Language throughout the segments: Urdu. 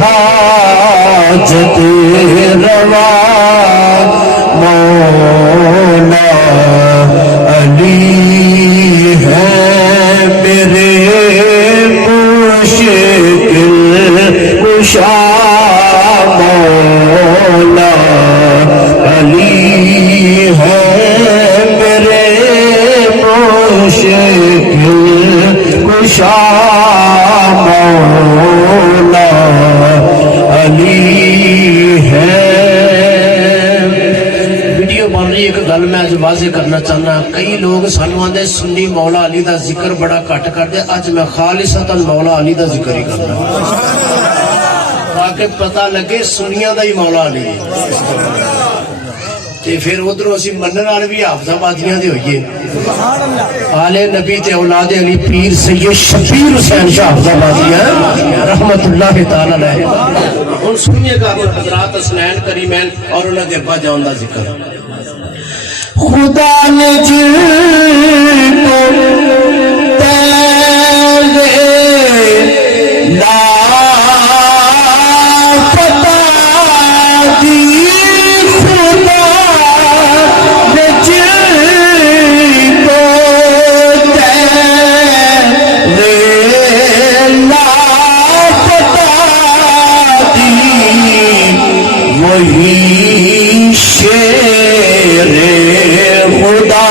حاجت روا مولا علی ہے میرے مشکل کشا مولا علی ہے میرے مشکل کشا مولا علی ہے۔ ویڈیو بن رہی ایک گل میں اج واضح کرنا چاہنا، کئی لوگ سانو آندے سنی مولا علی دا ذکر بڑا گھٹ کردے، اج میں خالصتاً مولا علی دا ذکر ہی کرنا تاکہ پتہ لگے سنیاں دا ہی مولا علی ہے، تے پھر ادھروں اسی منن والے بھی حافظ آبادیاں دے ہوئیے، آل نبی تے اولاد علی پیر سید شبیر حسین شاہ حافظ آبادیاں رحمت اللہ تعالی علیہ۔ ہن سنیے گا حضرات حسنین کریمین اور انہاں دے ابا جان دا ذکر۔ خدا نے جن کو تیرے لاپتہ دی، خدا نے جن کو تیرے لاپتہ دی، وہی شیر خدا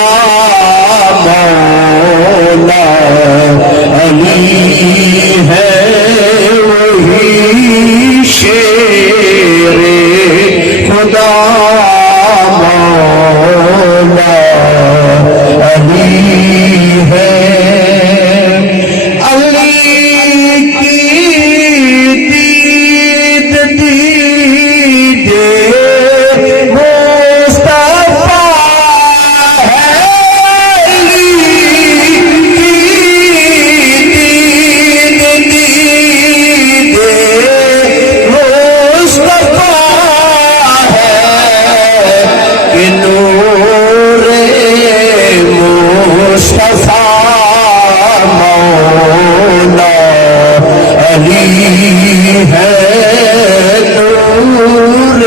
مولا علی ہے، وہی شیر خدا مولا علی ہے۔ علی کی دید دیدے مصطفیٰ ہے، علی کی دید دیدے مصطفیٰ ہے، کہ نور مصطفیٰ مولا علی ہے، نور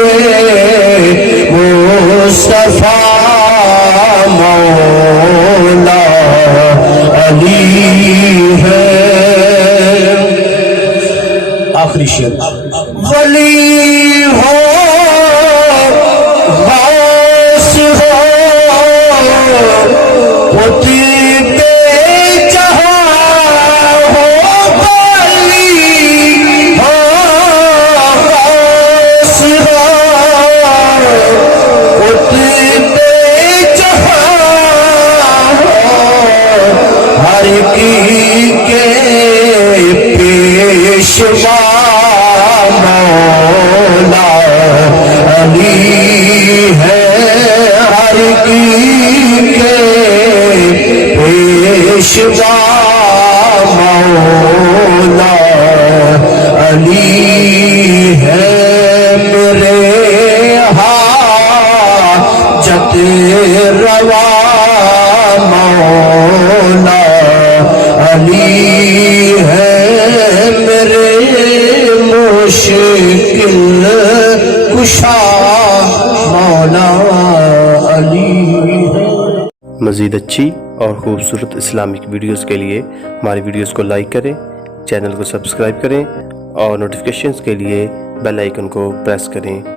مصطفیٰ مولا علی ہے۔ آخری شعر، ولی ہو غوث ہو قطب جہاں ہو، ولی ہو غوث ہو قطب جہاں ہو، ہر کی کے پیشوا مولا علی ہے، ہر کی کے پیشوا مولا علی ہے، میرے حاجت روا مولا علی ہے، میرے مشکل کشا مولا علی ہے۔ مزید اچھی اور خوبصورت اسلامک ویڈیوز کے لیے ہماری ویڈیوز کو لائک کریں، چینل کو سبسکرائب کریں اور نوٹیفیکیشنز کے لیے بیل آئیکن کو پریس کریں۔